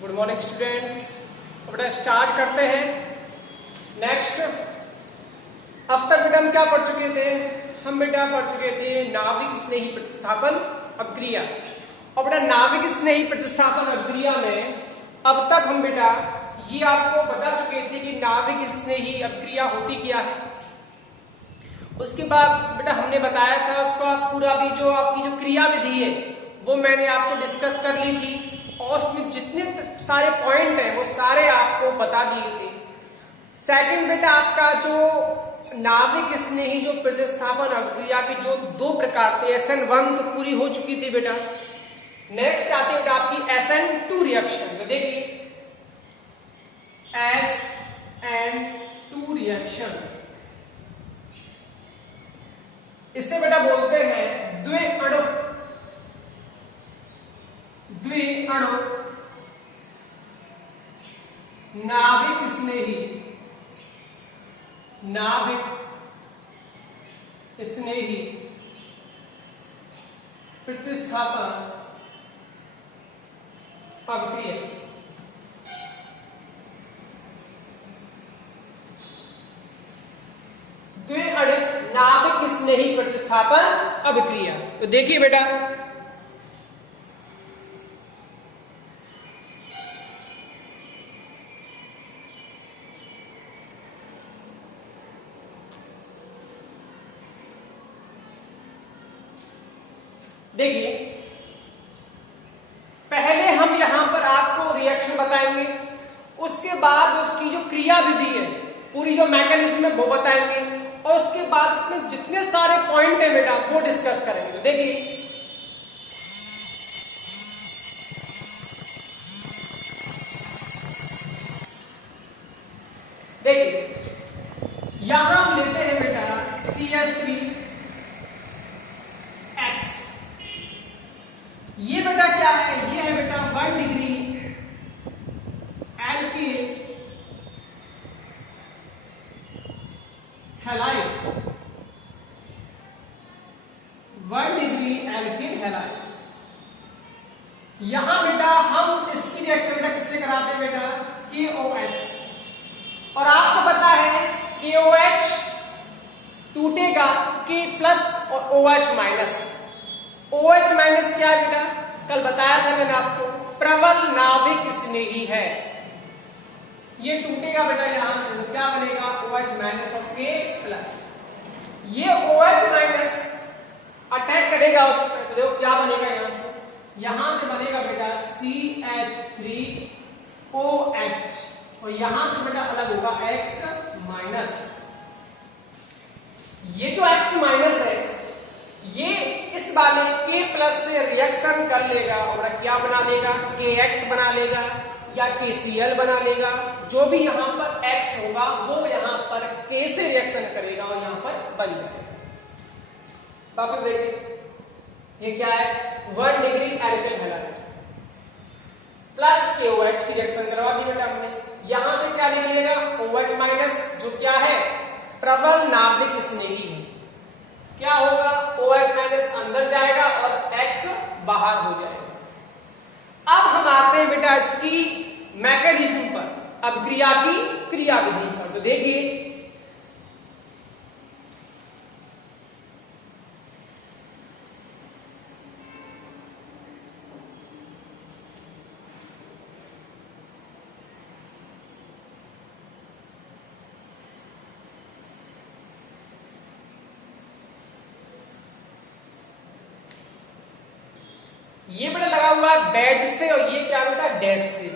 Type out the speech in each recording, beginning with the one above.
Good morning students. बेटा start करते हैं। नेक्स्ट, अब तक बेटा हम क्या पढ़ चुके थे? हम बेटा पढ़ चुके थे नाभिक स्नेही प्रतिस्थापन अभिक्रिया। और बेटा नाभिक स्नेही प्रतिस्थापन अभिक्रिया में अब तक हम बेटा ये आपको बता चुके थे कि नाभिक स्नेही अभिक्रिया होती क्या है। उसके बाद बेटा हमने बताया था उसका पूरा भी जो आपकी जो क्रिया विधि है वो मैंने आपको डिस्कस कर ली थी और उसमें जितने सारे पॉइंट हैं वो सारे आपको बता दिए थे। सेकंड बेटा आपका जो नाभिक स्नेही जो प्रतिस्थापन अभिक्रिया के जो दो प्रकार थे, SN1 तो पूरी हो चुकी थी बेटा। नेक्स्ट आती है बेटा आपकी SN2 रिएक्शन। तो देखिए SN2 रिएक्शन, इससे बेटा बोलते हैं द्विअणुक नाभिक स्नेही प्रतिस्थापन अभिक्रिया। द्विअणुक नाभिक स्नेही प्रतिस्थापन अभिक्रिया। तो देखिए बेटा देखिए पहले हम यहां पर आपको रिएक्शन बताएंगे, उसके बाद उसकी जो क्रिया विधि है पूरी जो मैकेनिज्म है वो बताएंगे और उसके बाद इसमें जितने सारे पॉइंट है बेटा वो डिस्कस करेंगे। तो देखिए यहां हम लेते हैं बेटा CH3X। ये बेटा क्या है? ये है बेटा 1 degree alkyl halide, 1 degree alkyl halide. यहां बेटा हम इसकी रिएक्शन बेटा किससे कराते हैं बेटा? KOH। और आपको पता है KOH टूटेगा K प्लस और OH माइनस। OH माइनस क्या है बेटा? कल बताया था मैंने आपको, प्रबल नाभिक स्नेही है। ये टूटेगा बेटा यहां से, तो क्या बनेगा? OH माइनस और K प्लस। ये OH माइनस अटैक करेगा उस पर, तो देखो क्या बनेगा यहां से बनेगा बेटा CH3OH और यहां से बेटा अलग होगा X माइनस। ये जो X माइनस है ये इस वाले K प्लस से रिएक्शन कर लेगा और क्या बना लेगा? KX बना लेगा या KCl बना लेगा। जो भी यहां पर X होगा वो यहां पर K से रिएक्शन करेगा और यहां पर बन जाएगा। वापस देखिए ये क्या है? 1 degree alkyl halide plus KOH की रिएक्शन करवा दी बेटा हमने। यहां से क्या निकलेगा? OH माइनस, जो क्या है? प्रबल नाभिक स्नेही है। क्या होगा? OH माइनस अंदर जाएगा और X बाहर हो जाएगा। अब हम आते हैं बेटा इसकी मैकेनिज्म पर, अभिक्रिया की क्रिया विधि पर। तो देखिए ये बेटा लगा हुआ है बैज से और ये क्या बेटा? डैश से।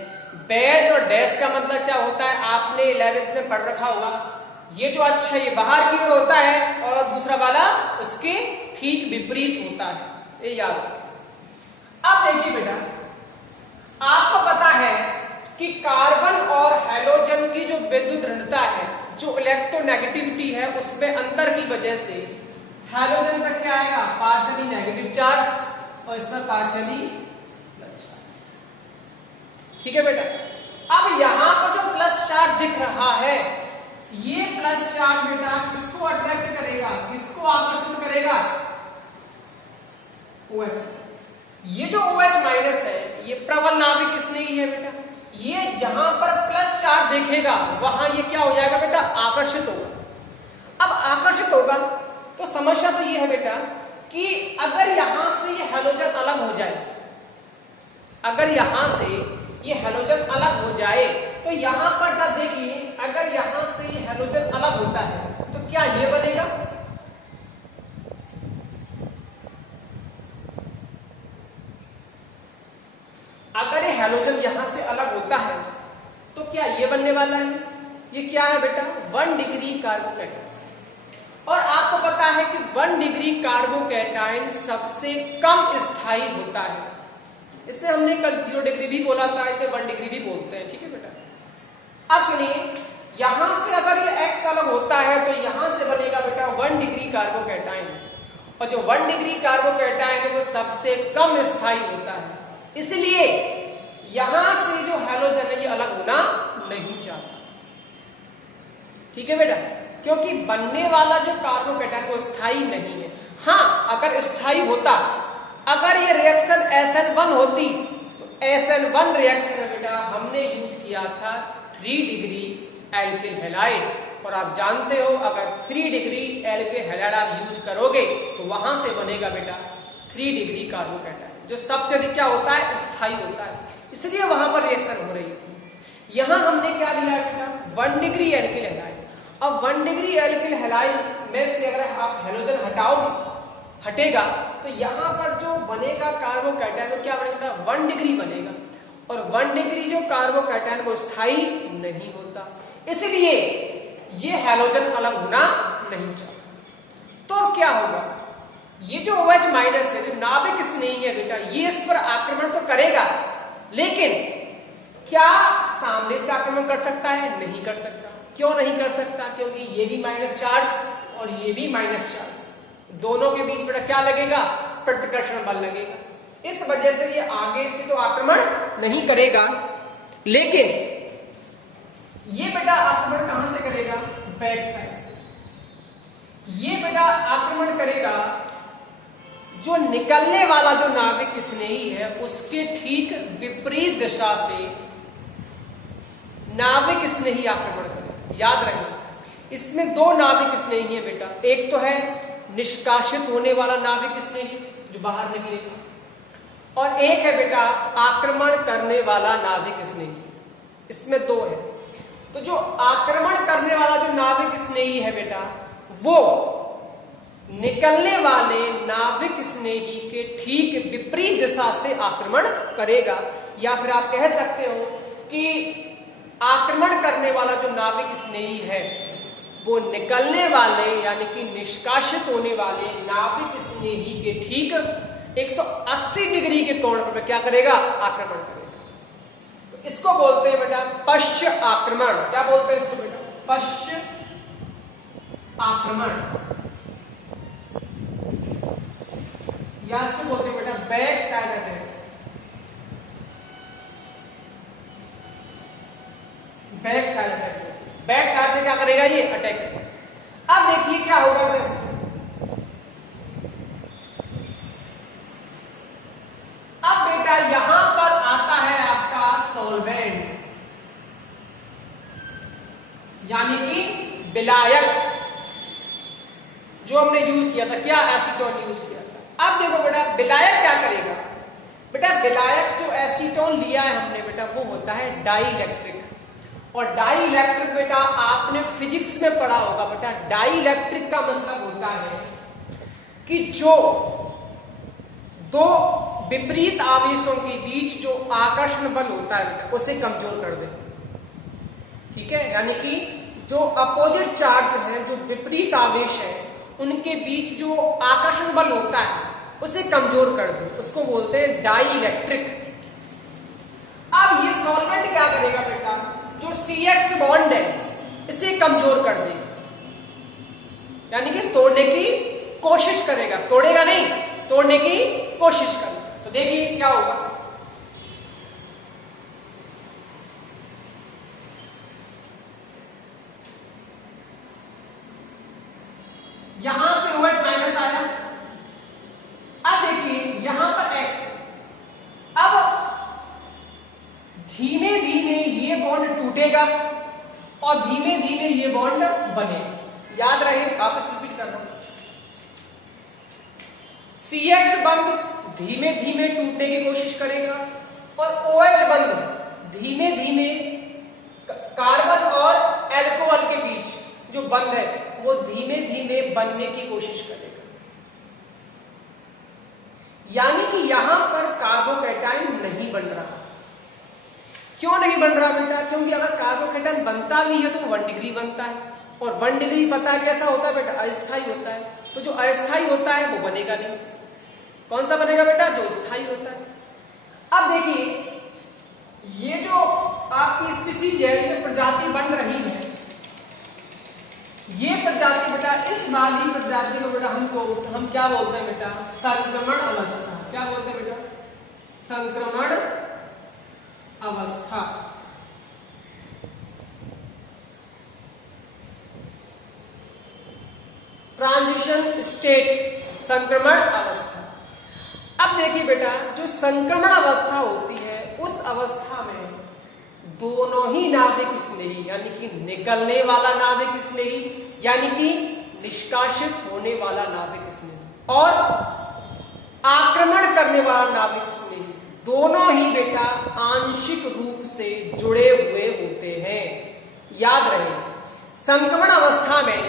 बैज और डैश का मतलब क्या होता है? आपने 11th में पढ़ रखा होगा। ये जो अच्छा ये बाहर की ओर होता है और दूसरा वाला उसके ठीक विपरीत होता है, ये याद रखें। अब देखिए बेटा आपको पता है कि कार्बन और हैलोजन की जो विद्युत ऋणता है, जो इलेक्ट्रोनेगेटिविटी है, उसमें अंतर की वजह से हैलोजन पर क्या आएगा? पार्शियली नेगेटिव चार्ज और इस पर पार्शियली प्लस चार्ज। ठीक है बेटा। अब यहां पर जो प्लस चार्ज दिख रहा है ये प्लस चार्ज बेटा किसको अट्रैक्ट करेगा? किसको आकर्षण करेगा? OH। ये जो OH माइनस है ये प्रबल नाभिक स्नेही है बेटा, ये जहां पर प्लस चार्ज देखेगा वहां ये क्या हो जाएगा बेटा, आकर्षित होगा। अब आकर्षित होगा तो समस्या तो ये है बेटा कि अगर यहां से ये हैलोजन अलग हो जाए, अगर यहां से ये हैलोजन अलग हो जाए तो यहां पर जब देखिए अगर यहां से ये हैलोजन अलग होता है तो क्या ये बनेगा, अगर ये हैलोजन यहां से अलग होता है तो क्या ये बनने वाला है, ये क्या है बेटा, 1 डिग्री कार्बोकैटायन। और आपको पता है कि 1 डिग्री कार्बोकैटायन सबसे कम स्थायी होता है। इसे हमने कल 0 डिग्री भी बोला था, इसे 1 डिग्री भी बोलते हैं, ठीक है बेटा। अब सुनिए, यहां से अगर ये X अलग होता है तो यहां से बनेगा बेटा 1 डिग्री कार्बोकैटायन, और जो 1 डिग्री कार्बोकैटायन है वो सबसे कम स्थायी होता है, इसलिए यहां से जो हैलोजन है ये अलग होना नहीं चाहता, ठीक है बेटा, क्योंकि बनने वाला जो कार्बोकैटायन वो स्थायी नहीं है। हाँ, अगर स्थायी होता, अगर ये रिएक्शन SN1 होती तो SN1 रिएक्शन में बेटा हमने यूज किया था 3 डिग्री एल्किल हैलाइड, और आप जानते हो अगर 3 डिग्री एल्किल हैलाइड आप यूज करोगे तो वहां से बनेगा बेटा 3 डिग्री कार्बोकैटायन, जो सबसे अधिक क्या होता है, स्थायी होता है, इसलिए वहां पर रिएक्शन हो रही थी। यहां हमने क्या लिया है बेटा, 1 डिग्री एल्किल हैलाइड। अब 1 डिग्री एल्किल हैलाइड में से अगर आप हैलोजन हटाओगे, हटेगा तो यहां पर जो बनेगा कार्बोकैटायन वो क्या बनेगा, 1 डिग्री बनेगा, और 1 डिग्री जो कार्बोकैटायन वो स्थायी नहीं होता, इसलिए ये हैलोजन अलग होना नहीं चाहता। तो क्या होगा, ये जो OH माइनस है, जो नाभिक स्नेही है बेटा, ये इस पर आक्रमण तो करेगा, लेकिन क्या सामने से आक्रमण कर सकता है, नहीं कर सकता। क्यों नहीं कर सकता, क्योंकि ये भी माइनस चार्ज और ये भी माइनस चार्ज, दोनों के बीच बेटा क्या लगेगा, प्रतिकर्षण बल लगेगा, इस वजह से ये आगे से तो आक्रमण नहीं करेगा, लेकिन ये बेटा आक्रमण कहां से करेगा, बैक साइड से। ये बेटा आक्रमण करेगा जो निकलने वाला जो नाभिक स्नेही है उसके ठीक विपरीत दिशा से नाभिक स्नेही आक्रमण करेगा। याद रहे इसमें 2 नाभिक स्नेही है बेटा, एक तो है निष्कासित होने वाला नाभिक स्नेही जो बाहर निकलेगा, और एक है बेटा आक्रमण करने वाला नाभिक स्नेही, इसमें 2 है। तो जो आक्रमण करने वाला जो नाभिक स्नेही है बेटा वो निकलने वाले नाभिक स्नेही के ठीक विपरीत दिशा से आक्रमण करेगा, या फिर आप कह सकते हो कि आक्रमण करने वाला जो नाभिक स्नेही है वो निकलने वाले यानी कि निष्कासित होने वाले नाभिक स्नेही के ठीक 180 डिग्री के कोण पर क्या करेगा, आक्रमण करेगा। तो इसको बोलते हैं बेटा पश्च आक्रमण। क्या बोलते हैं इसको बेटा, पश्च आक्रमण, या इसको बोलते हैं बेटा back side attack. Back side attack, back side से क्या करेगा, ये अटैक करेगा। अब देखिए क्या होगा बेटा, अब बेटा यहां पर आता है आपका सॉल्वेंट, यानी कि विलायक, जो हमने यूज किया था, क्या एसीटोन यूज किया था। अब देखो बेटा विलायक क्या करेगा, बेटा विलायक जो एसीटोन लिया है हमने बेटा वो होता है डाई इलेक्ट्रिक, और डाई इलेक्ट्रिक बेटा आपने फिजिक्स में पढ़ा होगा बेटा, डाई इलेक्ट्रिक का मतलब होता है कि जो 2 विपरीत आवेशों के बीच जो आकर्षण बल होता है बेटा उसे कमजोर कर दे, ठीक है, यानी कि जो अपोजिट चार्ज है, जो विपरीत आवेश है, उनके बीच जो आकर्षण बल होता है उसे कमजोर कर दे, उसको बोलते हैं डाई इलेक्ट्रिक। अब ये सॉल्वेंट क्या करेगा बेटा, जो CX बॉन्ड है इसे कमजोर कर देगा, यानी कि तोड़ने की कोशिश करेगा, तोड़ेगा नहीं, तोड़ने की कोशिश करेगा। तो देखिए क्या होगा, यहां से OH माइनस आया, अब देखिए यहां पर X, अब धीमे धीमे बॉन्ड टूटेगा और धीमे धीमे ये बॉन्ड बनेगा। याद रहे, वापस रिपीट कर रहा हूं, CH बंध धीमे धीमे टूटने की कोशिश करेगा और OH बंध धीमे धीमे कार्बन और एल्कोहल के बीच जो बंध है वो धीमे धीमे बनने की कोशिश करेगा। यानी कि यहां पर कार्बोकैटायन नहीं बन रहा। क्यों नहीं बन रहा बेटा? क्योंकि अगर कार्बोकैटायन बनता भी है तो 1 डिग्री बनता है और 1 डिग्री पता है कैसा होता है बेटा? अस्थायी होता है। तो जो अस्थायी होता है वो बनेगा नहीं। कौन सा बनेगा बेटा? जो स्थायी होता है। अब देखिए, ये जो आपकी स्पीसीज है, ये प्रजाति बन रही है, ये प्रजाति बेटा, इस वाली प्रजाति को बेटा हम क्या बोलते हैं बेटा? संक्रमण अवस्था। क्या बोलते हैं बेटा? संक्रमण अवस्था। ट्रांजिशन स्टेट, संक्रमण अवस्था। अब देखिए बेटा, जो संक्रमण अवस्था होती है उस अवस्था में दोनों ही नाभिक स्नेही, यानी कि निकलने वाला नाभिक स्नेही यानी कि निष्कासित होने वाला नाभिक स्नेही और आक्रमण करने वाला नाभिक स्नेही, दोनों ही बेटा आंशिक रूप से जुड़े हुए होते हैं। याद रहे, संक्रमण अवस्था में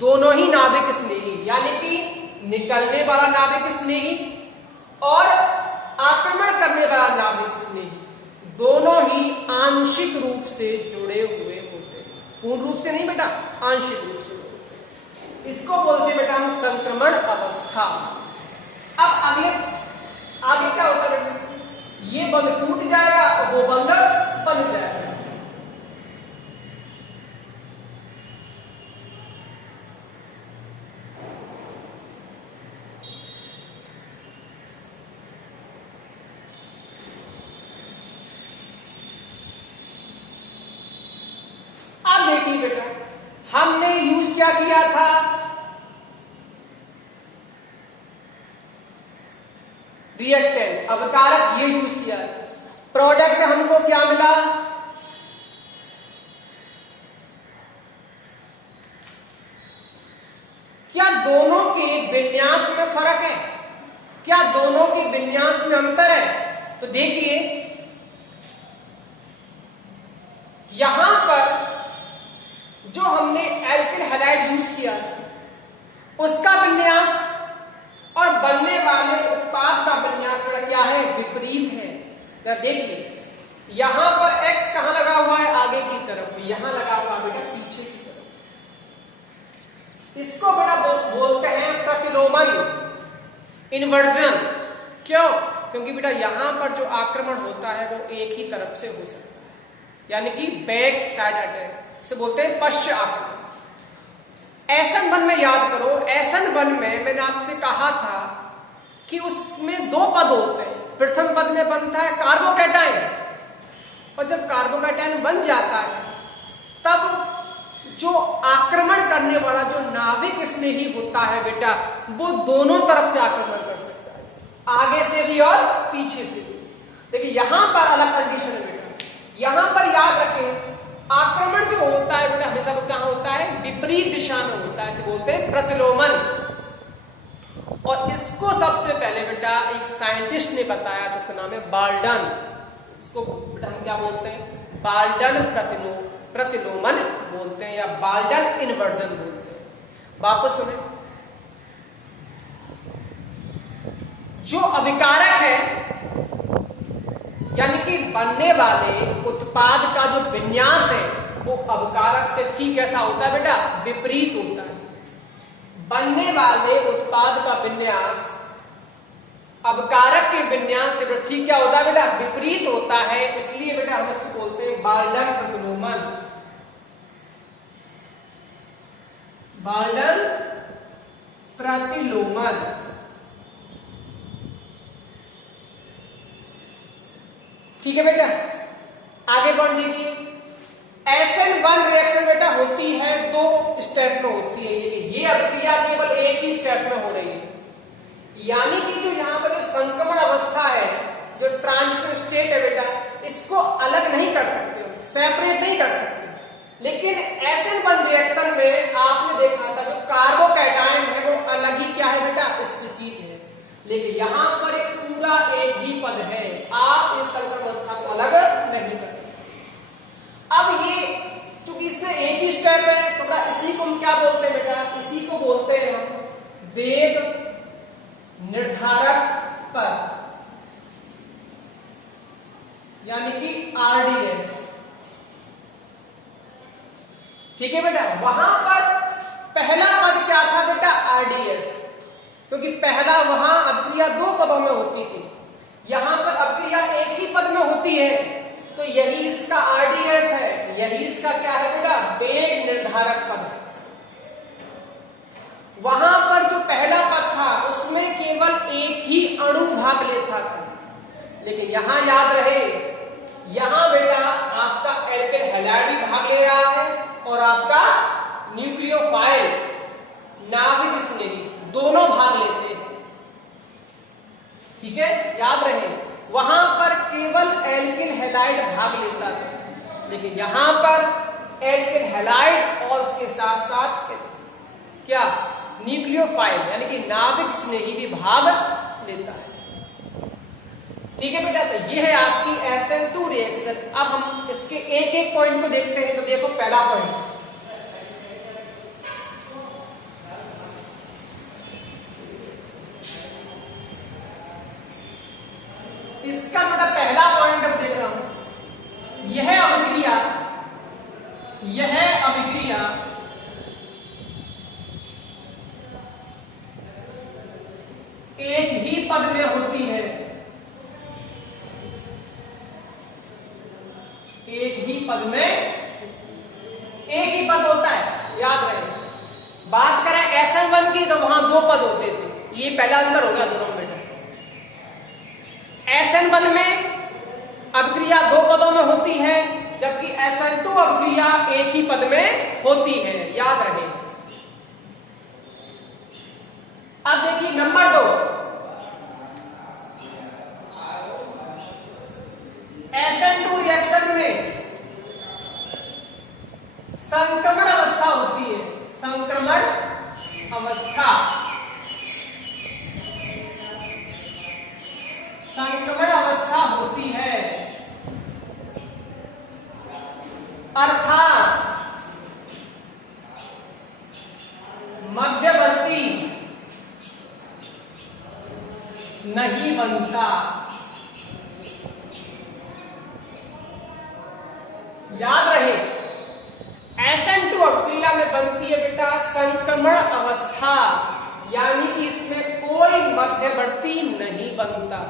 दोनों ही नाभिक स्नेही यानी कि निकलने वाला नाभिक स्नेही और आक्रमण करने वाला नाभिक स्नेही दोनों ही आंशिक रूप से जुड़े हुए होते हैं। पूर्ण रूप से नहीं बेटा, आंशिक रूप से होते हैं। इसको बोलते हैं बेटा हम संक्रमण अवस्था। अब आगे क्या होता है बेटा? ये बंध टूट जाएगा और वो बंध बन जाएगा। अब देखिए बेटा, हमने यूज क्या किया था? रिएक्टेंट, अवकारक, ये यूज किया। प्रोडक्ट हमको क्या मिला? क्या दोनों के विन्यास में फर्क है? क्या दोनों के विन्यास में अंतर है? तो देखिए, यहां पर जो हमने एल्किल हैलाइड यूज किया उसका विन्यास और बनने वाले उत्पाद का विन्यास बड़ा क्या है? विपरीत है। जरा देखिए, यहां पर X कहां लगा हुआ है? आगे की तरफ। यहां लगा हुआ बेटा पीछे की तरफ। इसको बेटा बोलते हैं प्रतिलोमन, इन्वर्जन। क्यों? क्योंकि बेटा यहां पर जो आक्रमण होता है वो एक ही तरफ से हो सकता है, यानी कि बैक साइड अटैक से बोलते हैं पश्च आक्रमण। एसन वन में याद करो, एसन वन में मैंने आपसे कहा था कि उसमें 2 पद होते हैं। प्रथम पद में बनता है कार्बोकैटायन और जब कार्बोकैटायन बन जाता है तब जो आक्रमण करने वाला जो नाभिक स्नेही होता है बेटा, वो दोनों तरफ से आक्रमण कर सकता है, आगे से भी और पीछे से भी। देखिए यहां पर अलग कंडीशन है बेटा। यहां पर याद रखें, आक्रमण जो होता है बेटा हमेशा कहां होता है? विपरीत दिशा में होता है, इसे बोलते हैं प्रतिलोमन। और इसको सबसे पहले बेटा एक साइंटिस्ट ने बताया, तो उसका नाम है बाल्डन। इसको बेटा हम क्या बोलते हैं? बाल्डन प्रतिलोमन बोलते हैं या बाल्डन इन्वर्जन बोलते हैं। वापस सुने, जो अभिकारक है यानी कि बनने वाले उत्पाद का जो विन्यास है वो अवकारक से ठीक कैसा होता है बेटा? विपरीत होता है। बनने वाले उत्पाद का विन्यास अवकारक के विन्यास से ठीक क्या होता है बेटा? विपरीत होता है। इसलिए बेटा हम इसको बोलते हैं बाल्डन प्रतिलोमन। बाल्डन प्रतिलोमन। ठीक है बेटा, आगे बढ़ देखिए। SN1 रिएक्शन बेटा होती है 2 स्टेप में होती है। ये अभिक्रिया केवल एक ही स्टेप में हो रही है, यानी कि जो यहां पर जो संक्रमण अवस्था है, जो ट्रांजिशन स्टेट है बेटा, इसको अलग नहीं कर सकते हो। सेपरेट नहीं कर सकते। लेकिन SN1 रिएक्शन में आपने देखा था जो कार्बोकैटायन है वो अलग ही क्या है बेटा, स्पीशीज है। लेकिन यहां पर एक पूरा एक ही पद है, आप इस सल्फर अवस्था को अलग नहीं कर सकते। अब ये चूंकि इसमें एक ही स्टेप है तो बेटा इसी को हम क्या बोलते हैं बेटा, इसी को बोलते हैं हम वेग निर्धारक पद, यानी कि RDS। ठीक है बेटा, वहां पर पहला पद क्या था बेटा, RDS, क्योंकि पहला वहां अभिक्रिया दो पदों में होती थी, यहां पर अभिक्रिया एक ही पद में होती है, तो यही इसका RDS है, यही इसका क्या है बेटा, वेग निर्धारक पद है। वहां पर जो पहला पद था उसमें केवल एक ही अणु भाग लेता था, लेकिन यहां याद रहे, यहां बेटा आपका एल्किल हैलाइड भी भाग ले रहा है और आपका न्यूक्लियोफाइल नाभिक स्नेही दोनों भाग लेते हैं। ठीक है, याद रहे, वहां पर केवल एल्किल हैलाइड भाग लेता था, लेकिन यहां पर एल्किल हैलाइड और उसके साथ साथ क्या, न्यूक्लियोफाइल यानी कि नाभिक स्नेही भी भाग लेता है। ठीक है बेटा, तो ये है आपकी SN2 रिएक्शन। अब हम इसके एक एक पॉइंट को देखते हैं। तो देखो पहला पॉइंट, इसका बेटा पहला पॉइंट अब देख रहा हूं, यह अभिक्रिया एक ही पद में होती है, एक ही पद में एक ही पद होता है, याद रहे। बात करें SN1 की तो वहां दो पद होते थे, ये पहला अंतर हो गया दोनों में। SN1 में अभिक्रिया दो पदों में होती है, जबकि SN2 अभिक्रिया एक ही पद में होती है, याद रहे। अब देखिए नंबर 2, SN2 रिएक्शन में संक्रमण अवस्था होती है, संक्रमण अवस्था, संक्रमण अवस्था होती है, अर्थात मध्यवर्ती नहीं बनता। याद रहे, SN2 अभिक्रिया में बनती है बेटा संक्रमण अवस्था, यानी कि इसमें कोई मध्यवर्ती नहीं बनता।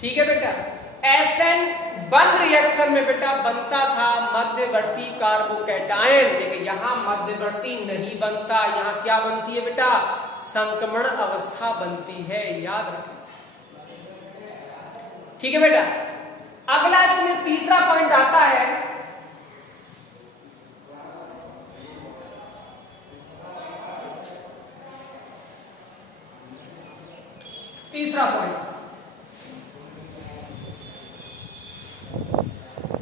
ठीक है बेटा, SN1 रिएक्शन में बेटा बनता था मध्यवर्ती कार्बोकैटायन, लेकिन यहां मध्यवर्ती नहीं बनता, यहां क्या बनती है बेटा, संक्रमण अवस्था बनती है, याद रखें। ठीक है बेटा, अगला इसमें तीसरा पॉइंट आता है, तीसरा पॉइंट,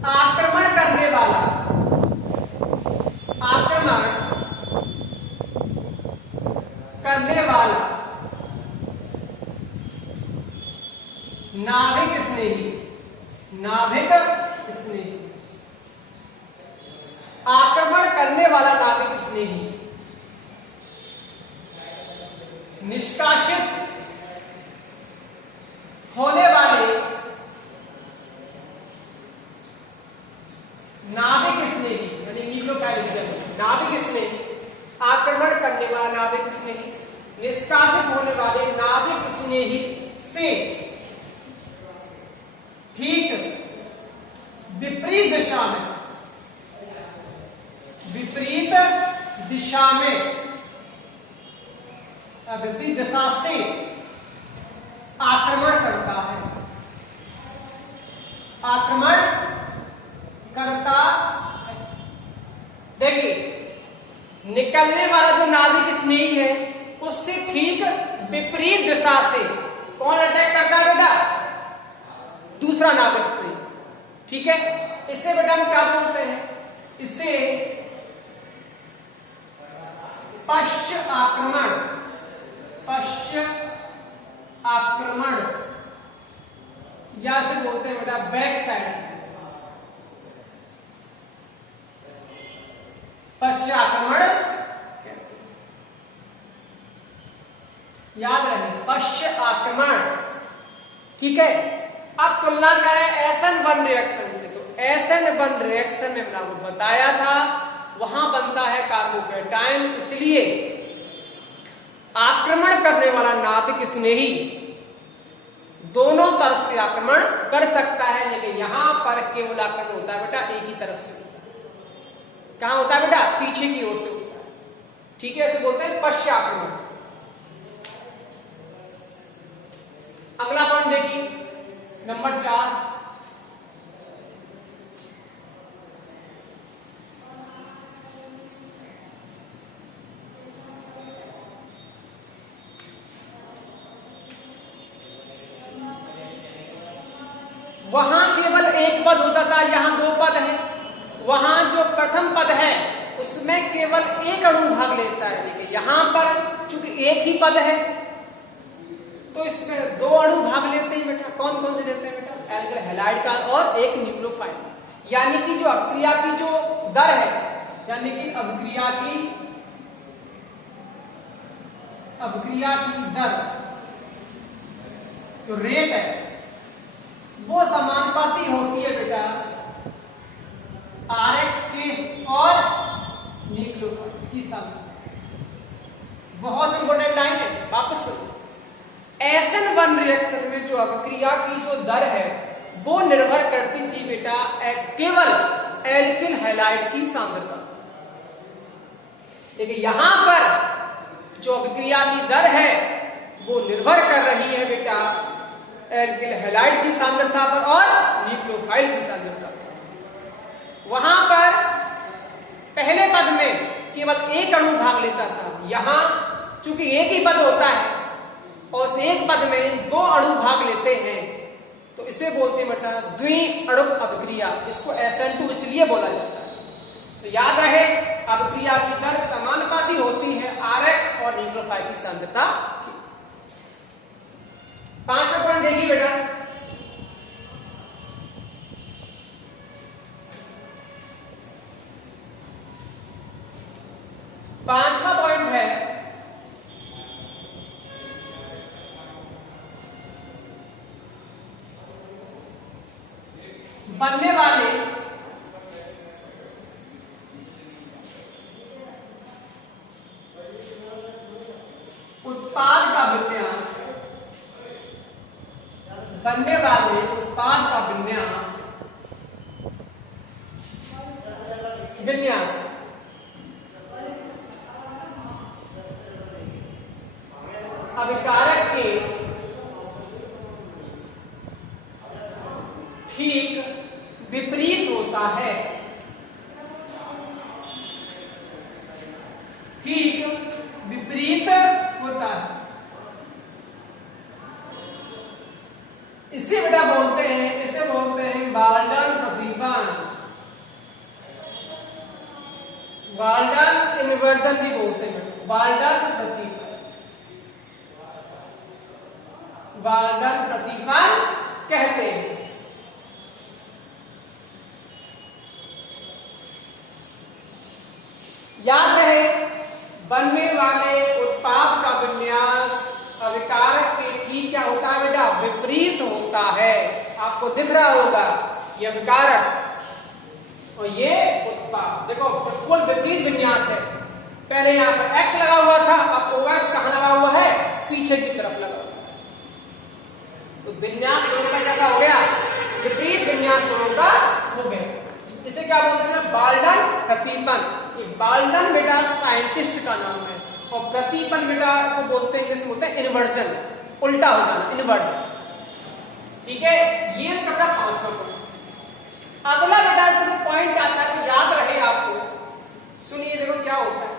आक्रमण करने वाला, आक्रमण करने वाला नाभिक स्नेही, नाभिक स्नेही, आक्रमण करने वाला नाभिक स्नेही निष्कासित होने वाले नाभिक स्नेही यानी न्यूक्लियोफाइल, नाभिक स्नेही, आक्रमण करने वाला नाभिक स्नेही, निष्कासित होने वाले नाभिक स्नेही से ठीक विपरीत दिशा में, विपरीत दिशा में, विपरीत दिशा से आक्रमण करता है, आक्रमण करता है। देखिए, निकलने वाला जो नाभिक स्नेही है उससे ठीक विपरीत दिशा से कौन अटैक करता है बेटा, दूसरा नाभिक स्नेही। ठीक है, इससे बेटा हम क्या बोलते हैं, इसे पश्च आक्रमण, पश्च आक्रमण या से बोलते हैं बेटा बैक साइड, पश्च आक्रमण। याद रहे पश्च आक्रमण, ठीक है। अब तुलना करें SN1 रिएक्शन से, तो SN1 रिएक्शन में मैंने आपको बताया था वहां बनता है कार्बोकैटायन, इसलिए आक्रमण करने वाला नाभिक स्नेही दोनों तरफ से आक्रमण कर सकता है, लेकिन यहां पर केवल आक्रमण होता है बेटा एक ही तरफ से। कहां होता है बेटा, पीछे की ओर से होता है, ठीक है। इसे बोलते हैं पश्च आक्रमण। अगला पॉइंट देखिए, नंबर 4, वहां केवल एक पद होता था, यहां 2 पद है। वहां जो प्रथम पद है उसमें केवल एक अणु भाग लेता है, लेकिन यहां पर चूंकि एक ही पद है तो इसमें 2 अणु भाग लेते हैं बेटा। कौन कौन से लेते हैं बेटा, एल्किल हैलाइड का और एक न्यूक्लियोफाइल। यानी कि जो अभिक्रिया की जो दर है, यानी कि अभिक्रिया की दर जो रेट है वो समानुपाती होती है बेटा RX के और न्यूक्लियोफाइल की संख्या। बहुत इंपॉर्टेंट लाइन है, वापस सुनो। SN1 रिएक्शन में जो अभिक्रिया की जो दर है वो निर्भर करती थी बेटा केवल एल्किल हैलाइड की सांद्रता, लेकिन यहां पर जो अभिक्रिया की दर है वो निर्भर कर रही है बेटा एल्किल हैलाइड की सांद्रता पर और न्यूक्लियोफाइल की सांद्रता पर। वहां पर पहले पद में केवल एक अणु भाग लेता था, यहां चूंकि एक ही पद होता है और उस एक पद में 2 अणु भाग लेते हैं, तो इसे बोलते हैं बेटा द्विअणुक अभिक्रिया। इसको SN2 इसलिए बोला जाता है। तो याद रहे अभिक्रिया की दर समानुपाती होती है RX और न्यूक्लियोफाइल की सांद्रता की। 5वां पॉइंट देखिए बेटा, पांचवा पॉइंट है बनने वाले उत्पाद का विन्यास, बनने वाले उत्पाद का विन्यास अभिकारक के ठीक विपरीत होता है, ठीक विपरीत होता है। इसे बेटा बोलते हैं, इसे बोलते हैं वाल्डन प्रतिपान, वाल्डन इन्वर्जन भी बोलते हैं, वाल्डन प्रतिपान, वाल्डन प्रतिपान कहते हैं। याद रहे बनने वाले उत्पाद का विन्यास अभिकारक के ठीक क्या होता है बेटा, विपरीत होता है। आपको दिख रहा होगा ये अभिकारक और ये उत्पाद, देखो बिल्कुल विपरीत विन्यास है। पहले यहाँ पर X लगा हुआ था, अब OH कहां लगा हुआ है, पीछे की तरफ लगा हुआ है। तो विन्यास दोनों का कैसा हो गया, विपरीत विन्यास दोनों का हो गया। इसे क्या बोलते हैं, वाल्डन प्रतीपन। ये वाल्डन बेटा साइंटिस्ट का नाम है और प्रतीपन बेटा को बोलते हैं, इंग्लिश में बोलते हैं इन्वर्जन, उल्टा हो जाना, इन्वर्स। ठीक है, ये इसका 5वां पॉइंट। अगला बेटा इसका पॉइंट क्या आता है तो याद रहे आपको, सुनिए देखो क्या होता है।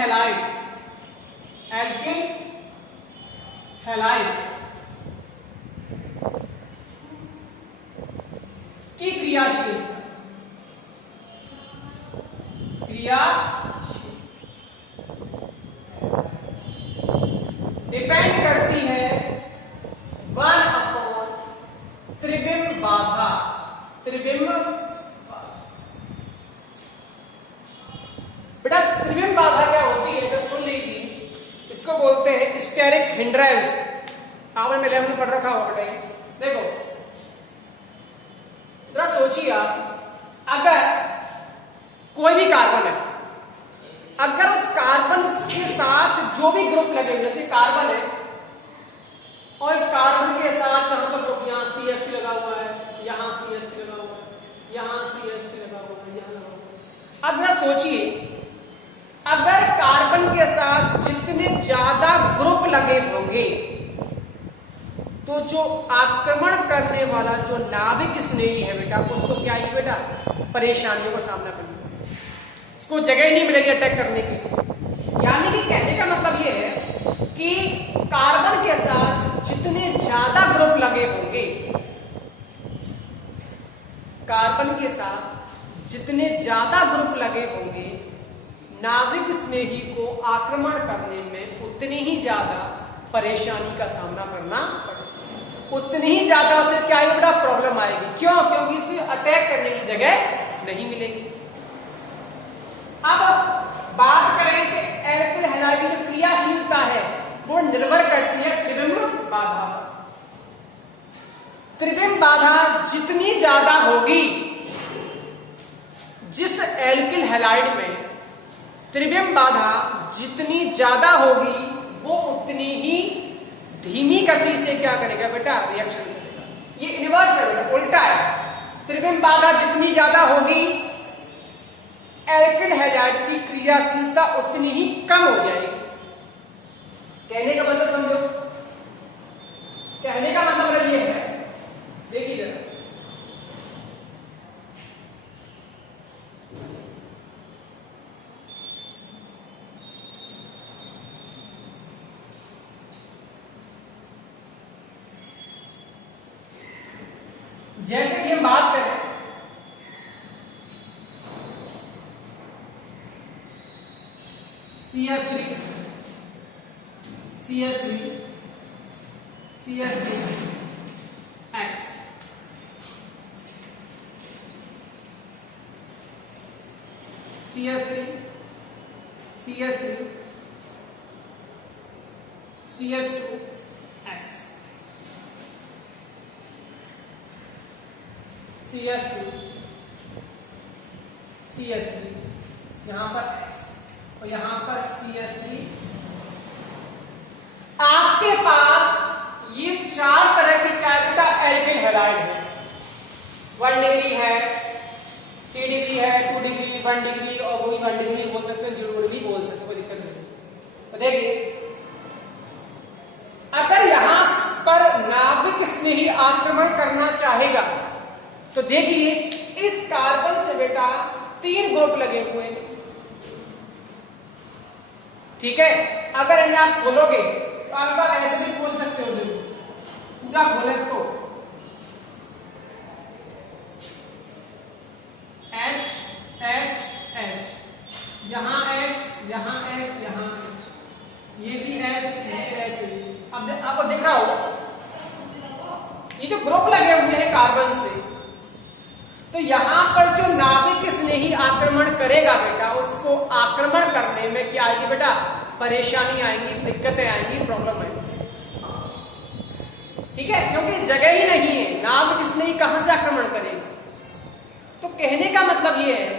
हैलाइड, एल्किल हैलाइड की क्रियाशील डिपेंड करती है 1 त्रिविम बाधा। त्रिविम बेटा त्रिविम बाधा क्या होती है तो सुन लीजिए, इसको बोलते हैं स्टेरिक हिंड्रेंस। आपने मेरे लेवल में पढ़ रखा होगा बेटा। देखो जरा सोचिए आप, अगर कोई भी कार्बन है, अगर उस कार्बन के साथ जो भी ग्रुप लगे हुए, जैसे कार्बन है और इस कार्बन के साथ यहां पर ग्रुप, यहां CH3 लगा हुआ है, यहां CH3 लगा हुआ है, यहां CH3 लगा हुआ है, यहां लगा हुआ है। अब जरा सोचिए, अगर कार्बन के साथ जितने ज्यादा ग्रुप लगे होंगे तो जो आक्रमण करने वाला जो नाभिक स्नेही है बेटा, उसको क्या है बेटा, परेशानियों का सामना करना है, उसको जगह नहीं मिलेगी अटैक करने की। यानी कि कहने का मतलब ये है कि कार्बन के साथ जितने ज्यादा ग्रुप लगे होंगे, कार्बन के साथ जितने ज्यादा ग्रुप लगे होंगे, नाभिक स्नेही को आक्रमण करने में उतनी ही ज्यादा परेशानी का सामना करना पड़ेगा, उतनी ही ज्यादा उसे क्या है बड़ा प्रॉब्लम आएगी। क्यों? क्योंकि इसे अटैक करने की जगह नहीं मिलेगी। अब बात करें कि एल्किल हैलाइड की जो क्रियाशीलता है वो निर्भर करती है त्रिविम बाधा पर। त्रिविम बाधा जितनी ज्यादा होगी, जिस एल्किल हैलाइड में त्रिविम बाधा जितनी ज्यादा होगी, वो उतनी ही धीमी गति से क्या करेगा बेटा, रिएक्शन करेगा। ये इनवर्स है बेटा, उल्टा है। त्रिविम बाधा जितनी ज्यादा होगी, एल्किल हैलाइड की क्रियाशीलता उतनी ही कम हो जाएगी। कहने का मतलब समझो, कहने का मतलब ये है, देखिए जरा, जैसे कि हम बात करें CH3 X, CH3 CH2 X, CH2 CH3, यहां पर X और यहां पर CH3। आपके पास ये 4 तरह के कैपिटा एल्किल हैलाइड है। 1 डिग्री है, 3 डिग्री है, 2 डिग्री, 1 डिग्री, और वो भी 1 डिग्री बोल सकते हैं, 0 डिग्री बोल सकते हैं, कोई दिक्कत नहीं। तो देखिए, अगर यहां पर नाभिक स्नेही आक्रमण करना चाहेगा तो देखिए, इस कार्बन से बेटा 3 ग्रुप लगे हुए हैं, ठीक है। अगर इन्हें आप खोलोगे तो आप ऐसे भी खोल सकते हो, देखो पूरा खोले तो H H H, यहां H, यहां H, यहां H, ये भी H, ये H। अब आपको दिख रहा होगा ये जो ग्रुप लगे हुए हैं कार्बन से, तो यहां पर जो नाभिक स्नेही आक्रमण करेगा बेटा, उसको आक्रमण करने में क्या आएगी बेटा, परेशानी आएगी, दिक्कतें आएंगी, प्रॉब्लम आएगी, ठीक है। क्योंकि जगह ही नहीं है, नाभिक स्नेही कहां से आक्रमण करेगा। तो कहने का मतलब ये है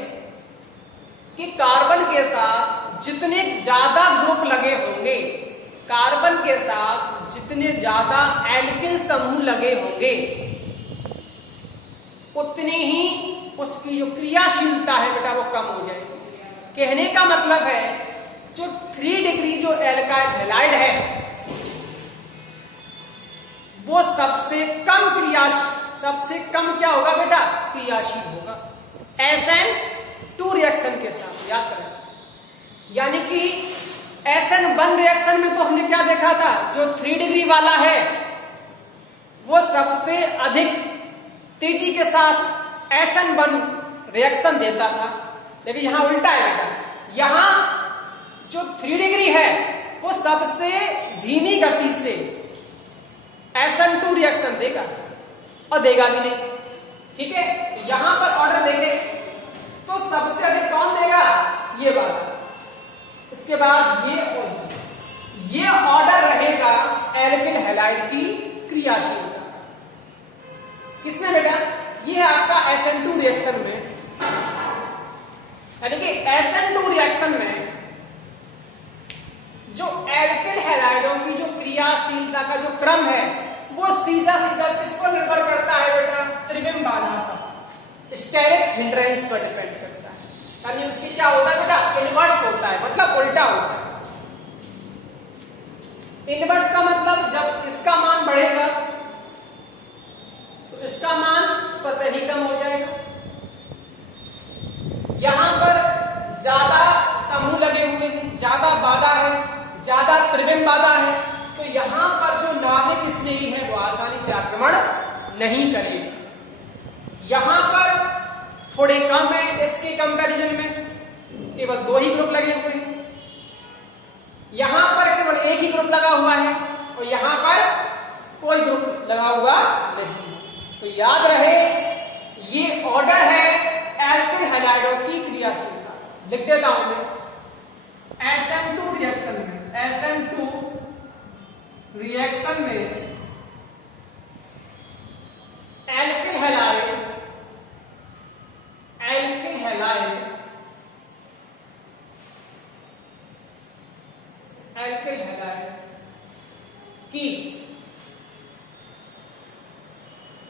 कि कार्बन के साथ जितने ज्यादा ग्रुप लगे होंगे, कार्बन के साथ जितने ज्यादा एल्किल समूह लगे होंगे, उतनी ही उसकी जो क्रियाशीलता है बेटा वो कम हो जाएगी। कहने का मतलब है जो 3 डिग्री जो एल्काइल हैलाइड है वो सबसे कम क्या होगा बेटा, क्रियाशील होगा SN2 रिएक्शन के साथ, याद करें। यानी कि SN1 रिएक्शन में तो हमने क्या देखा था, जो 3 डिग्री वाला है वो सबसे अधिक तेजी के साथ SN1 रिएक्शन देता था, लेकिन यहां उल्टा है बेटा। यहां जो 3 डिग्री है वो सबसे धीमी गति से SN2 रिएक्शन देगा और देगा भी नहीं। ठीक है, यहां पर ऑर्डर देखें तो सबसे अधिक कौन देगा, ये वाला, इसके बाद ये और ये ऑर्डर रहेगा एल्किल हैलाइड की क्रियाशीलता। किसमें बेटा, ये है आपका SN2 रिएक्शन में, यानी कि SN2 रिएक्शन में जो एल्किल हैलाइडों की जो क्रियाशीलता का जो क्रम है वो सीधा सीधा किस पर निर्भर करता है बेटा, त्रिविम बाधा पर, स्टेरिक हिंड्रेंस पर डिपेंड करता है। यानी उसकी क्या होता है बेटा, इनवर्स होता है, मतलब उल्टा होता है। इनवर्स का मतलब जब इसका मान बढ़ेगा तो इसका मान स्वतः ही कम हो जाएगा। यहां पर ज्यादा समूह लगे हुए हैं, ज्यादा बाधा है, ज्यादा त्रिविम बाधा है, तो यहां पर जो नाभिक स्नेही है वो आसानी से आक्रमण नहीं करेगा। यहां पर थोड़े कम है, इसके कंपैरिजन में केवल 2 ही ग्रुप लगे हुए हैं, यहां पर केवल 1 ही ग्रुप लगा हुआ है और यहां पर कोई ग्रुप लगा हुआ नहीं। तो याद रहे ये ऑर्डर है एल्किल हैलाइडों की क्रियाशीलता। लिख देता हूं मैं, SN2 रिएक्शन में, SN2 रिएक्शन में एल्किल हैलाइड की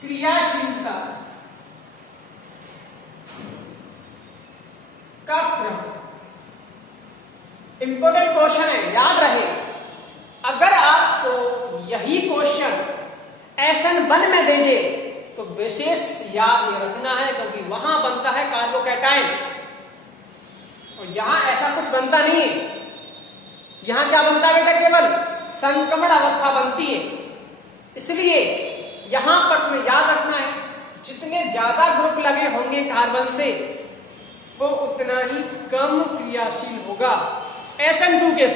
क्रियाशीलता का क्रम। इंपॉर्टेंट क्वेश्चन है, याद रहे। अगर आपको यही क्वेश्चन SN1 में दे दे तो विशेष याद ये रखना है, क्योंकि वहां बनता है कार्बोकैटायन और यहां ऐसा कुछ बनता नहीं है। यहां क्या बनता है बेटा, केवल संक्रमण अवस्था बनती है। इसलिए यहां पर तुम्हें याद रखना है, जितने ज्यादा ग्रुप लगे होंगे कार्बन से वो उतना ही कम क्रियाशील होगा SN2 के साथ।